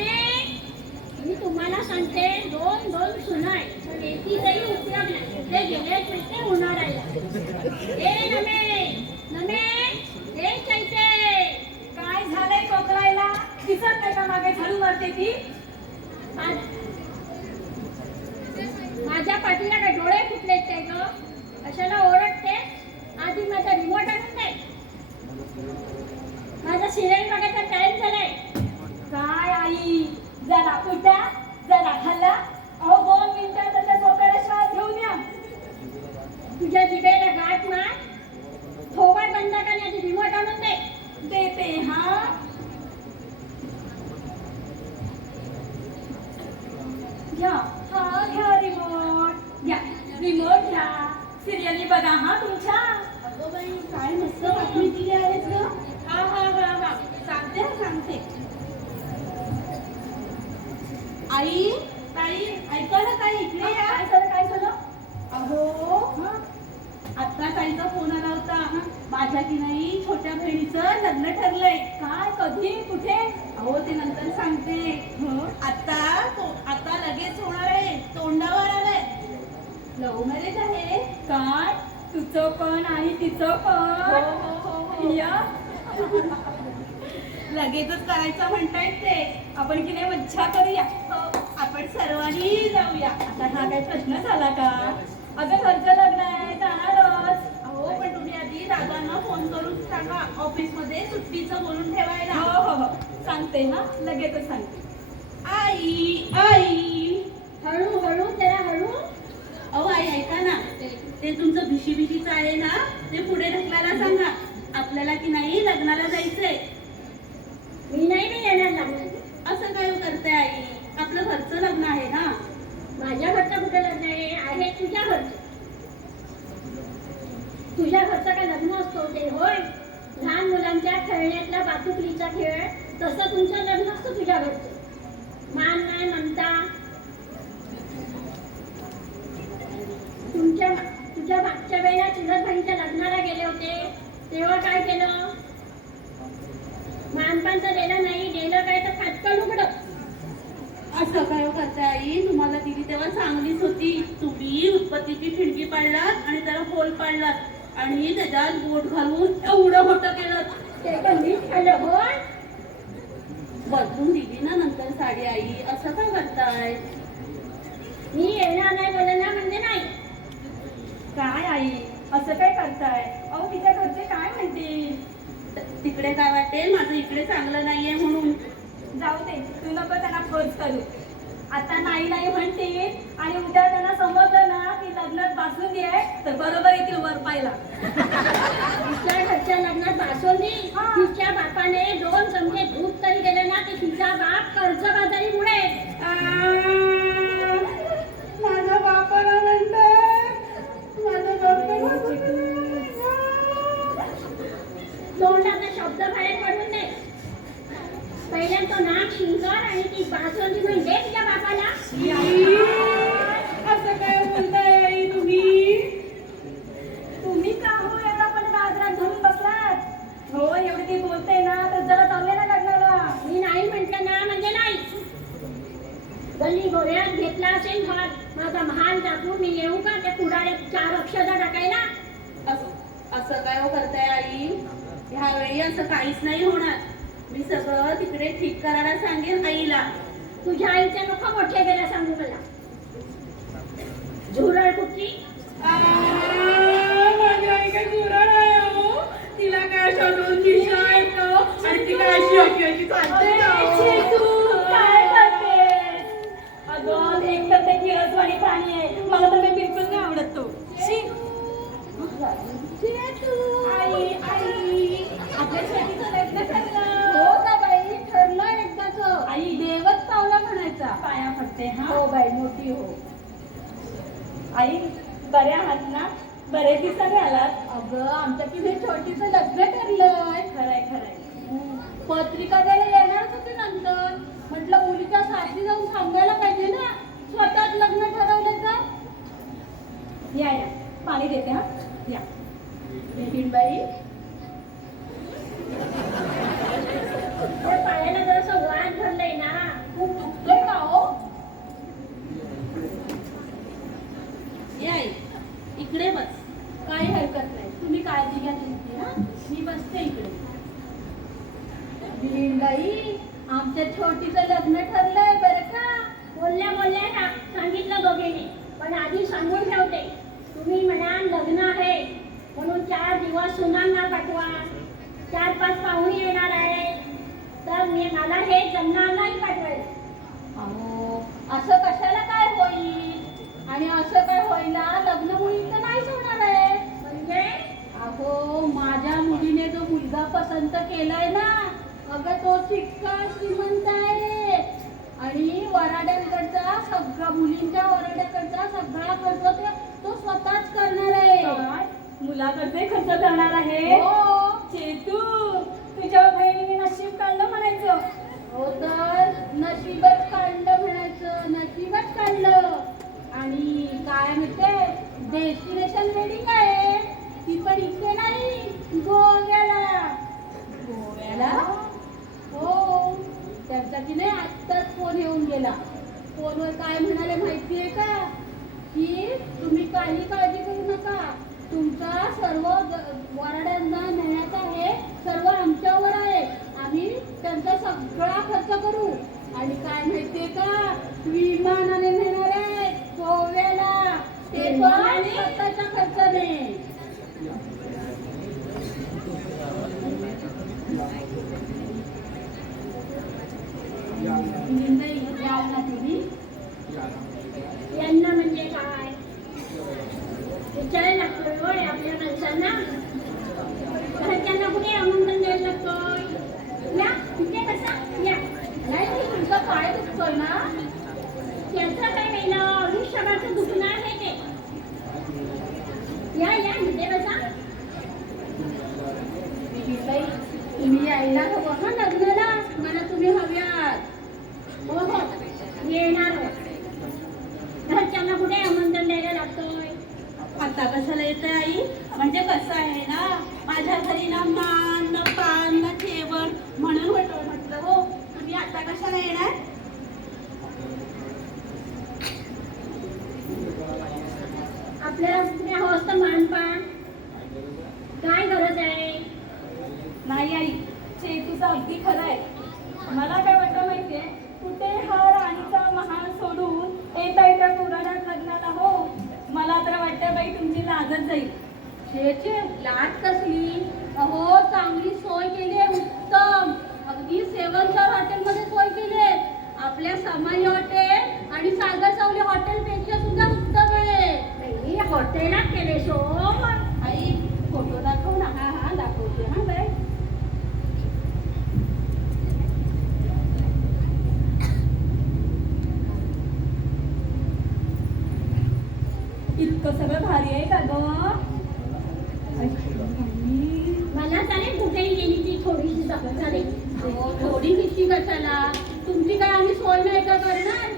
मी तुम्हाला सांगते दोन दोन सुनाय पण एकीचाही उपयोग नाही ते गेले ते होणार आहे ए नमे नमे हे चैते काय झालंय कोकरायला दिसत नाही का मागे झाडू मारते ती मा- माझ्या पाठीला काय डोळे फुटले काय ग? कशाला ओरडते आधी माझा रिमोट आणून नाही माझा सिरियल बघायचा टाइम झालाय. का आई जरा उठा जरा खाल्ला अहो दोन मिनिटात त्याच्या कोकराला श्वास घेऊन या तुझ्या जिभेला गाठ मार थोबाड बंद करण्याची रिमोट आणून दे देते हा घ्या हा घ्या रिमोट घ्या रिमोट घ्या सिरियली बघा हा तुमच्या अगं बाई काय मस्त बातमी दिली आहेस ग हा हा हा हा सांगते हा, सांगते आई ताई ऐका ना ताई इकडे या. काय झालं काय झालं? अहो आता ताईचा फोन आला होता. माझ्या की नाही छोट्या बहिणीचं लग्न ठरलंय. काय कधी कुठे? अहो ते नंतर सांगते. आता आता लगेच होणार आहे. तोंडावर आलंय. लव्ह मॅरेज आहे. काय? तुझं पण आणि तिचं पण. या. लगेचच करायचं म्हणतायत ते. आपण की नाही मज्जा करूया. आपण सर्वांनी जाऊया. आता हा काही प्रश्न झाला का? अगं घरचं लग्न आहे जाणारच अहो पण तुम्ही आधी दादांना फोन करून सांगा. ऑफिसमध्ये सुट्टीचं बोलून ठेवायला. हो हो हो. सांगते ना. लगेचच सांगते. आई आई. हळू हळू जरा हळू. अहो आई ऐका ना. ते तुमचं भिशी भिशीचं आहे ना ते पुढे ढकलायला सांगा. आपल्याला की नाही लग्नाला जायचंय? मी नाही मी येणार लागणार असं काय करते आई? आपलं घरचं लग्न आहे ना? माझ्या घरचं कुठं लग्न आहे? आहे तुझ्या घरचं. तुझ्या घरचं काय लग्न असतो ते? होय. लहान मुलांच्या खेळण्यातला बातुकलीचा खेळ तसं तुमचं लग्न असतं तुझ्या घरचं. मान नाही म्हणता. तुमच्या तुझ्या मागच्या वेळेला चुलत बहिणीच्या लग्नाला गेले होते. तेव्हा काय केलं? मानपान तर दिलं नाही गेलं काय तर खाटकन उघडं. असं काय हो करताय आई. तुम्हाला दिली तेव्हा चांगलीच होती तुम्ही उत्पत्तीची ठिणगी पाडलात आणि त्याला होल पाडलात आणि त्याच्यात बोट घालून एवढं मोठं केलं ते खाल्लं बदलून दिली ना नंतर साडी आई. असं काय करताय? मी येणार नाही बोलणार म्हणजे नाही. काय आई? असं काय करताय? अहो तिच्या घरचे काय म्हणतील? तिकडे काय वाटेल? माझं इकडे चांगलं नाहीये म्हणून. जाऊ दे तू नको त्यांना फोर्स करू. आता नाही नाही म्हणतील आणि उद्या त्यांना समजलं ना की लग्नात बासुंदी आहे तर बरोबर येतील वर पाहिला तिच्या घरच्या लग्नात हा. तिच्या बापाने दोन चमचे दूध तरी दिले ना की तिचा बाप कर्जबाजारीमुळे माझ्या बापाला म्हणतात माझ्या तोंडाचा शब्द बाहेर पडून दे पहिल्यांदा तो नाक शिंकर आणि ती बासवली म्हणजे तिच्या बापाला असं काय बोलताय आई तुम्ही तुम्ही का हो एवढा पण बाजारात धरून बसलात हो एवढी ती बोलते ना तर जरा चालले ना लग्नाला मी नाही म्हटलं ना म्हणजे नाही गल्ली गोळ्यात घेतला असेल भात माझा महाल टाकून मी येऊ का? त्या कुडाळ्यात चार अक्षदा टाकायला. असं असं काय हो करताय आई? ह्यावेळी असं काहीच नाही होणार. मी सगळं तिकडे ठीक करायला सांगेन आईला. तुझ्या आईच्या नको मोठे गेल्या सांगू मला. झुरळ कुठली? माझी आई काय आहे हो तिला काय अशा दोन दिशा आहेत. आणि ती काय अशी अशी अशी चालते? अगं एक तर ते किरसवाणी प्राणी आहे. मला तर ते बिलकुल नाही आवडत तो. शी. आई आई. आपल्या शेतीचं लग्न ठरलं. हो का बाई ठरलं एकदाच आई. देवच पावला म्हणायचा. पाया पडते हा? हो बाई मोठी हो. आई बऱ्या आहात ना? बरे दिवसाने आलात अगं आमच्या तिथे छोटीचं लग्न ठरलंय. खरंय खरंय. पत्रिका द्यायला येणारच होते नंतर. म्हटलं मुलीच्या सासरी जाऊन सांगायला या या. पाणी देते हा. या. हिंडबाई पाण्याला ना. खूप का हो? या इकडे काही हरकत नाही. तुम्ही काळजी मी इकडे. आमच्या लग्न ठरलंय का? बोलल्या बोलल्या ना. सांगितलं दोघेने. पण आधी सांगून ठेवते. तुम्ही म्हणाल लग्न आहे. म्हणून चार दिवस सुनांना पाठवा. चार पाच पाहुणे येणार आहे. तर मी मला हे जमणार नाही पाठवायचं अहो असं कशाला काय होईल? आणि असं काय होईल लग्न मुलीचं नाहीच होणार आहे. म्हणजे? अहो माझ्या मुलीने जो मुलगा पसंत केलाय ना अगं तो चिक्का श्रीमंत आहे. आणि वराड्यांकडचा सगळा मुलींच्या वराड्याकडचा सगळा खर्च ते स्वतःच करणार आहे. मुलाकडचे खर्च करणार आहे? हो. चेतू तुझ्या बहिणीने नशीब काढलं म्हणायचं हो तर नशीबच काढलं म्हणायचं नशीबच काढलं आणि काय म्हणते डेस्टिनेशन वेडिंग आहे ती पण इथे नाही गोव्याला गोव्याला हो त्यांचा की नाही आत्ताच फोन येऊन गेला फोनवर काय म्हणाले माहितीये का की तुम्ही काही काळजी करू नका तुमचा सर्व ग- वराड्यांना नेण्याचा हे सर्व आमच्यावर आहे आम्ही त्यांचा सगळा खर्च करू आणि काय माहितीये का? विमानाने नेणार आहे गोव्याला. ते पण विमानाने? स्वतःच्या खर्चाने नाही याल ना तुम्ही यांना म्हणजे काय विचारायला लागतोय होय आपल्या माणसांना घरच्यांना कुठे आमंत्रण द्यायला लागतोय या तिथे बसा या नाही नाही, तुमचा पाय दुखतोय ना त्याचं काय वेळेला आयुष्यभराचं दुखणं आहे ते या या तिथे बसा बाई, तुम्ही यायला हवं ना लग्नाला मला तुम्ही हव्यात हो हो येणार हो. घरच्यांना कुठे आमंत्रण द्यायला लागतोय आता कशाला येते आई म्हणजे कसं आहे ना माझ्या घरी ना मान ना पान ना जेवण म्हणून म्हटलं म्हटलं हो तुम्ही आता कशाला येणार आपल्याला कुठे हवं असतं? मानपान. काय गरज आहे? नाही आई चेतूचं अगदी खरं आहे. मला काय वाटतं माहितीये कुठे हा राणीचा महाल सोडून येता येत्या पुराणात लग्नाला हो मला तर वाटतं बाई तुमची लाजच जाईल. छे लाट कसली? अहो चांगली सोय केली आहे उत्तम. अगदी सेवन स्टार हॉटेलमध्ये सोय केली आहे. आपल्या समाई हॉटेल आणि सागर सावली हॉटेल पेक्षा सुद्धा उत्तम आहे बाई, हॉटेलात केले शो आई फोटो दाखव ना हा हा दाखवते हा बाय इतकं सगळं भारी आहे का ग मला चालेल कुठेही गेली ती थोडीशी सगळं चालेल अहो, थोडी किती कशाला तुमची काय आम्ही सोय नाही का करणार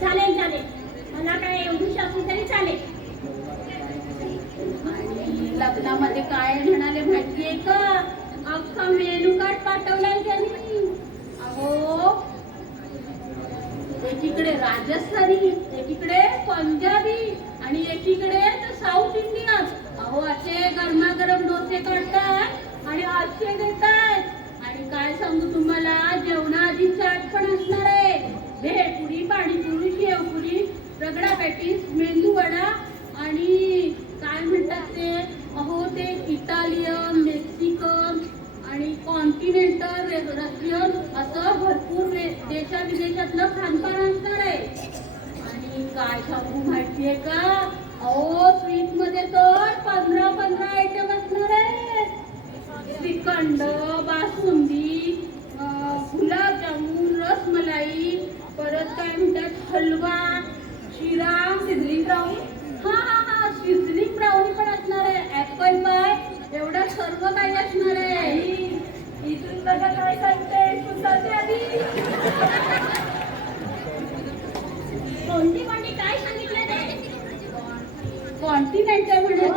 चालेल चालेल मला काय एवढी असली तरी चालेल आणि लग्नामध्ये काय म्हणाले माहितीये का अख्खा मेनू कार्ड पाठवलाय त्यांनी अहो एकीकडे राजस्थानी एकीकडे पंजाबी आणि एकीकडे तर साऊथ इंडियन अहो असे गरमागरम डोसे काढतात आणि असे देतात आणि काय सांगू तुम्हाला जेवणाआधी चाट पण असणार आहे भेळपुरी पाणीपुरी शेवपुरी रगडा पॅटीस मेंदू वडा आणि काय म्हणतात ते अहो ते इटालियन मेक्सिकन आणि कॉन्टिनेंटल रशियन असं भरपूर देशा विदेशातलं खानपान असणार आहे. आणि काय सांगू माहितीये का? अहो स्वीटमध्ये तर पंधरा पंधरा आयटम असणार आहे श्रीखंड बासुंदी गुलाबजामुन रसमलाई परत काय म्हणतात हलवा शिरा सिझलिंग ब्राऊनी हा हा हा सिझलिंग ब्राउनी पण असणार आहे. ऍपल पाय एवढं सर्व काही असणार आहे. आई, इथून बघा काय सांगते? कोणती कोणती? काय सांगितलं ते? कॉन्टिनेंटल हो,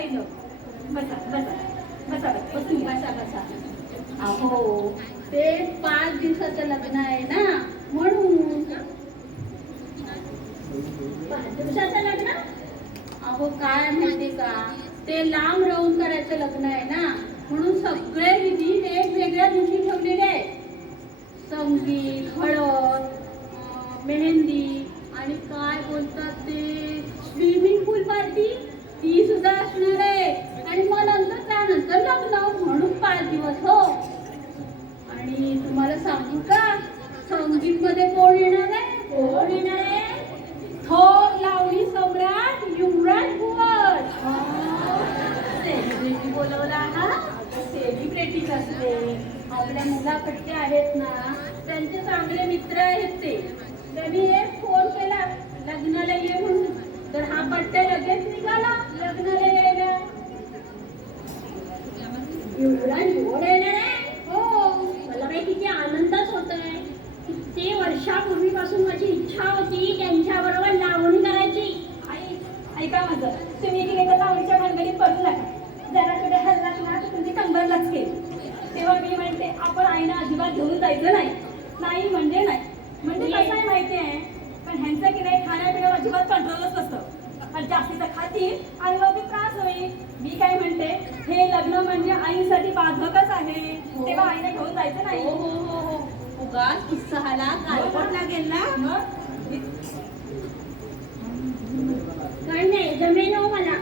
राहिलं. अहो ते पाच दिवसाचं लग्न आहे ना म्हणून. लग्न? अहो काय माहिती का? ते लांब राहून करायचं लग्न आहे ना म्हणून सगळे विधी वेगवेगळ्या दिवशी ठेवलेले आहेत. संगीत हळद मेहंदी आणि काय बोलतात ते? Swimming pool party? ती सुद्धा असणार आहे. आणि मग नंतर त्यानंतर लग्न म्हणून पाच दिवस हो. आणि तुम्हाला सांगू का? संगीत मध्ये कोण येणार आहे? कोण येणार आहे? थोर लावणी सम्राट युवराज कुवर सेलिब्रिटी बोलवला हा सेलिब्रिटीच असते आपल्या मुलाकडचे आहेत ना. त्यांचे चांगले मित्र आहेत ते. त्यांनी एक फोन केला लग्नाला ये म्हणून. तर हा पट्टे लगेच निघाला लग्नाला यायला युवराज गोड येणार आहे हो मला काही किती आनंदच होत आहे किती वर्षापूर्वीपासून माझी इच्छा होती त्यांच्याबरोबर लावणी करायची आई ऐका माझं तुम्ही की एका लावणीच्या भानगडीत पडू नका जरा कडे हल्लात ना तर तुमची कंबर लचकेल तेव्हा मी म्हणते आपण आईना अजिबात घेऊन जायचं नाही नाही म्हणजे नाही म्हणजे कसं आहे माहिती आहे पण ह्यांचं की नाही खाण्यापिण्यावर अजिबात कंट्रोलच नसतं आणि जास्तीचं खातील आणि मग ते त्रास होईल मी काय म्हणते हे लग्न म्हणजे आईसाठी बाधकच आहे तेव्हा आईने घेऊन जायचं नाही हो हो हो हो ना मग मी- काही नाही जमेल हो मला.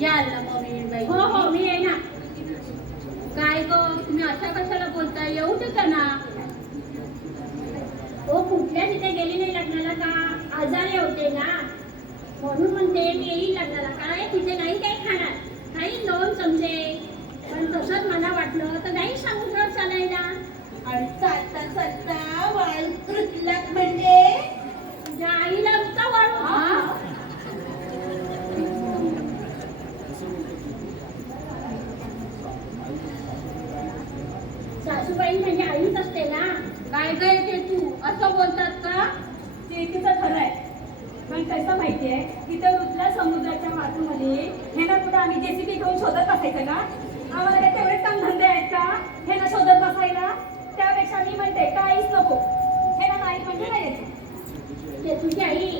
याल ना बाई. हो हो मी येणार काय ग तुम्ही अशा कशाला बोलताय? येऊ देता ना हो कुठल्या तिथे गेली नाही लग्नाला का? आजारी होते ना. म्हणून म्हणते मी येईल लग्नाला. काय तिथे नाही काही खाणार? काही दोन चमचे पण तसंच मला वाटलं तर नाही समुद्रात चालायला. आणि चालता चालता वाळू तुटलात म्हणजे तुझ्या आईला नुसता वाढू हा सासूबाई म्हणजे आईच असते ना काय काय ते तू असं बोलतात का ते तिचं खरं आहे पण कसं माहितीये तिथं रुतल्या समुद्राच्या मातीमध्ये हे ना कुठं आम्ही जेसीबी घेऊन शोधत बसायचं का आम्हाला काय तेवढे काम धंदे आहेत का हे ना शोधत बसायला त्यापेक्षा मी म्हणते काहीच नको हे ना नाही म्हणजे नाही यायचं. ते तुझी आई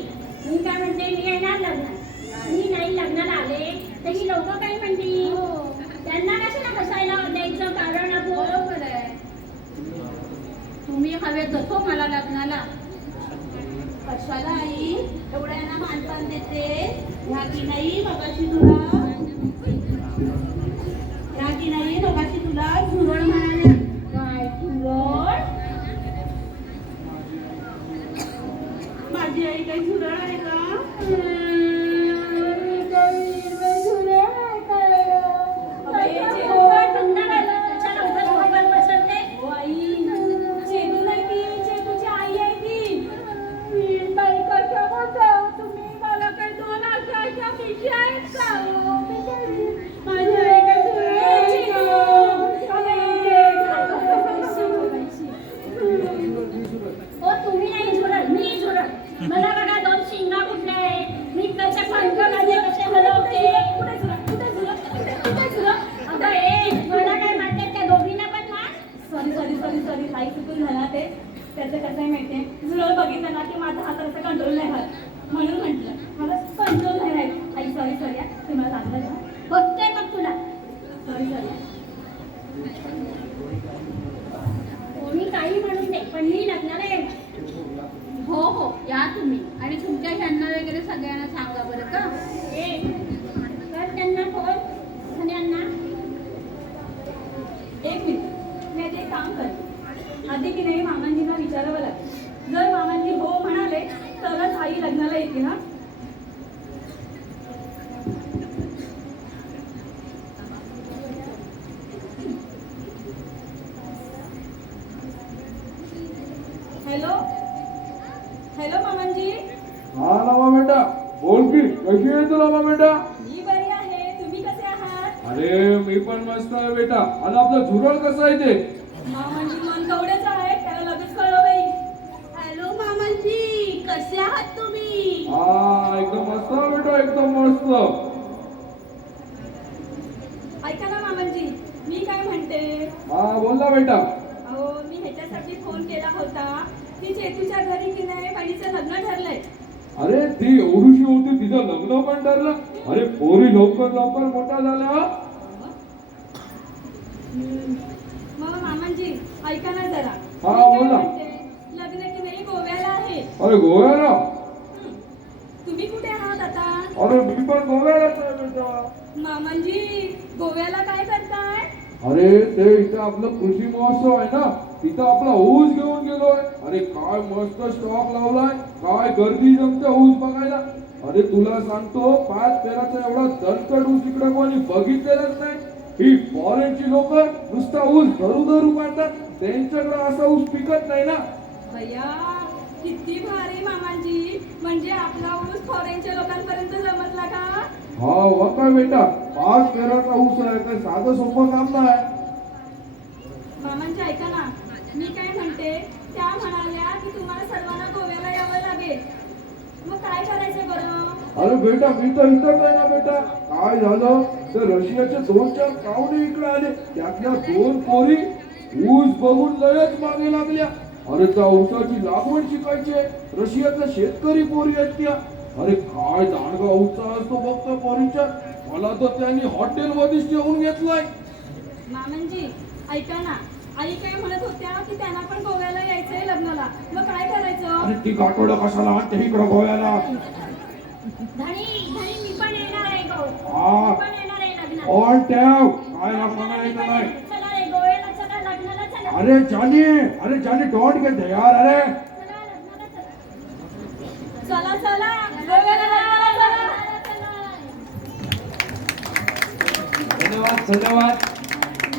मी काय म्हणते मी येणार लग्नात मी नाही लग्नाला आले तर ही लोक काय म्हणतील त्यांना कशाला बसायला द्यायचं कारण आपण बरोबर आहे तुम्ही मला लग्नाला. कशाला आई? एवढ्या ना मानपान देते ह्या की नाही बाबाशी तुला ह्या की नाही मगाशी तुला झुरळ म्हणाल्या काय तुरळ माझी आई काही झुरळ आहे का हो आई चेतू नाही ती चेतूची आई आहे ती माझी आई काही झुरळ आहे हो तुम्ही नाही झुरळ मी झुरळ मला बघा दोन शिंगा कुठल्या आहे मी कशा पंख माझे कसे हलवते कुठे झुरळ? कुठे झुरळ? कुठे झुरळ? अगं ए मला काय म्हणते त्या दोघींना पण मार सॉरी सॉरी सॉरी सॉरी आई चुकून झाला ते त्याचं कसं आहे माहितीये जुळं बघितलं ना की माझा हात असं कंट्रोल नाही राहत म्हणून म्हटलं मला कंट्रोल नाही राहत आई सॉरी सॉरी तुम्हाला लागलं ना बघते मग तुला सॉरी सॉरी कोणी काही म्हणून दे पण मी लग्नाला येणार हो हो या तुम्ही आणि तुमच्या ह्यांना वगैरे सगळ्यांना सांगा बरं का ए कर त्यांना फोन धन्यांना एक मिनिट मी आता एक काम करते आधी की नाही मामांजींना विचारावं लागेल. जर मामांजी हो म्हणाले तरच आई लग्नाला येते ना हॅलो? हॅलो मामांजी? हा लावा बेटा. बोल की कशी आहे तू लावा बेटा? मी बरी आहे. तुम्ही कसे आहात? अरे मी पण मस्त आहे बेटा. आणि आपलं झुरळ कसं आहे ते मामांजी मन तेवढेच आहे त्याला लगेच कळलं बाई हॅलो मामांजी कसे आहात तुम्ही हा एकदम मस्त आहे बेटा एकदम मस्त मामांजी मी काय म्हणते हा बोल ना बेटा अहो मी गेला होता. की चेतूच्या घरी की नाही बहिणीचं लग्न ठरलंय. अरे ती एवढीशी होती तिचं लग्न पण ठरलं. अरे पोरी लवकर लवकर मोठा झाल्या हा. मग मामांजी ऐका ना जरा. हा, मी काय बोल. म्हणते, लग्न की नाही गोव्याला आहे. अरे गोव्याला? तुम्ही कुठे आहात आता? अरे मी पण गोव्यालाच आहे बेटा. मामांजी गोव्याला काय करताय? अरे ते इथं आपलं कृषी महोत्सव आहे ना तिथं आपला ऊस घेऊन गेलोय. अरे काय मस्त स्टॉक लावलाय काय गर्दी जमते ऊस बघायला. अरे तुला सांगतो पाच पेराचा एवढा दणकट ऊस इकडे कोणी बघितलेलंच नाही. ही फॉरेनची लोक नुसता ऊस धरू धरू काढतात त्यांच्याकडे असा ऊस पिकत नाही ना. भैया किती भारी मामांजी. म्हणजे आपला ऊस फॉरेनच्या लोकांपर्यंत हा वा काय बेटा? पाच पेराचा ऊस आहे काय साधं सोपं काम नाही. मामांजी ऐका ना. मी काय म्हणते त्या म्हणाल्या की तुम्हाला सर्वांना गोव्याला यावं लागेल. मग काय करायचं बरं? अरे बेटा मी तर इथंच आहे ना बेटा. काय झालं? तर रशियाचे दोन चार पाहुणे इकडे आले. त्यातल्या दोन पोरी ऊस बघून लयच मागे लागल्या. अरे त्या ऊसाची लागवड शिकायची. रशियाचा शेतकरी पोरी आहेत त्या. अरे काय दांडगा ऊसा असतो बघतो पोरीच्या. मला तर त्यांनी हॉटेल मध्येच ठेवून घेतलाय. मामांजी ऐका ना. आई काय म्हणत होत्या की त्यांना पण गोव्याला यायचंय लग्नाला? मग काय करायचं? अरे ती गाठोडं कशाला आणते इकडं गोव्याला? धनी धनी मी पण येणार आहे गो. हा. मी पण येणार आहे लग्नाला. ऑन ठेव. काय लागणार नाही तर नाही चला रे गोव्याला चला लग्नाला चला. अरे जानी अरे जानी डोंट गेट यार अरे. लग्नाला चला चला. धन्यवाद धन्यवाद.